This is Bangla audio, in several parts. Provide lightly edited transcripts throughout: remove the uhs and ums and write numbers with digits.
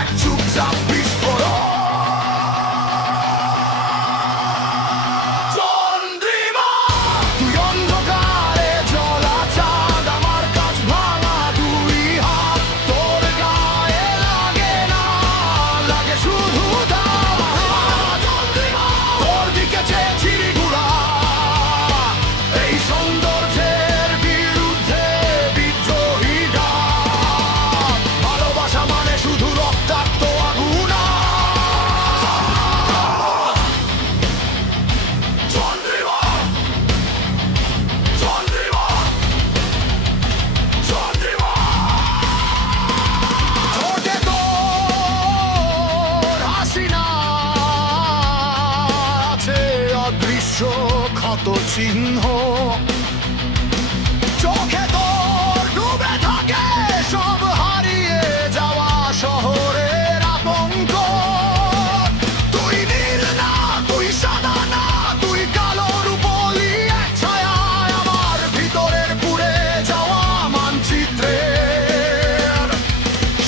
এক চুপচাপ বিস্ফোরণ। চন্দ্রিমা তুই অন্ধকারে জ্বলা চাঁদ, আমার কাছ ভাঙা দুই হাত, তোর গায়ে লাগে না, লাগে শুধু চন্দ্রিমা তোর দিকে চেয়েছি ঘুরা, এই সৌন্দর্যের বিরুদ্ধে বিদ্রোহী ডাক। ভালোবাসা মানে শুধু রক্তাক্ত আগুন। চন্দ্রিমা চন্দ্রিমা চন্দ্রিমা ঠোঁটে তোর হাসি না, আছে অদৃশ্য ক্ষত চিহ্ন, চোখে তোর ডুবে থাকে সব হারিয়ে যাওয়া শহরের আতঙ্ক। তুই নীল না, তুই সাদা না, তুই কালো রূপলি এক ছায়ায় আমার ভিতরের পুড়ে যাওয়া মানচিত্রের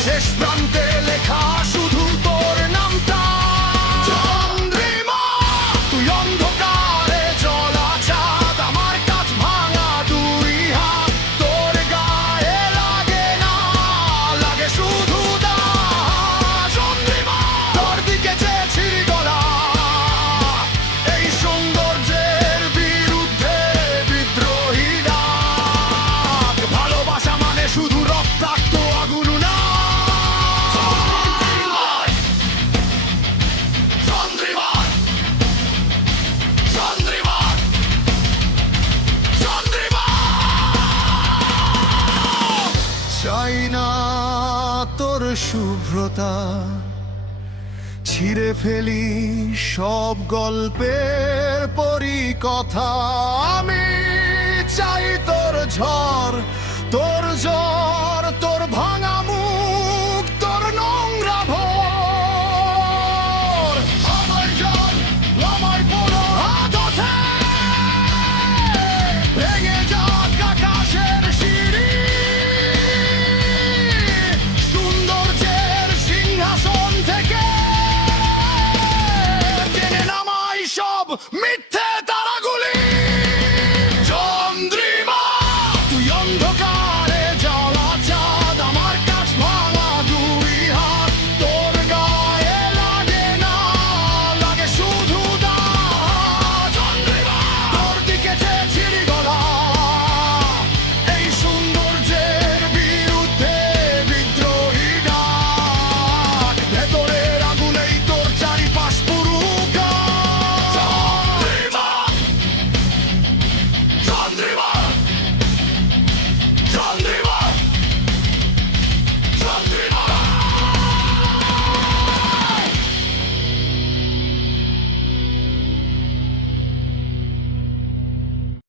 শেষ প্রান্তে লেখা শুধু তোর নামটা। চন্দ্রিমা তুই অন্ধকারে জ্বলা চাঁদ, আমার কাছ ভাঙা দুই হাত, তোর গায়ে লাগে না, লাগে শুধু চন্দ্রিমা তোর দিকে চেয়েছি গলা, এই সৌন্দর্যের বিরুদ্ধে বিদ্রোহী ডাক। ভালোবাসা মানে শুধু রক্তাক্ত আগুন না। চন্দ্রিমা চন্দ্রিমা চন্দ্রিমা চাই না তোর শুভ্রতা, ছিঁড়ে ফেলি সব গল্পের পরিকথা। আমি চাই তোর ঝড়, তোর জ্বর,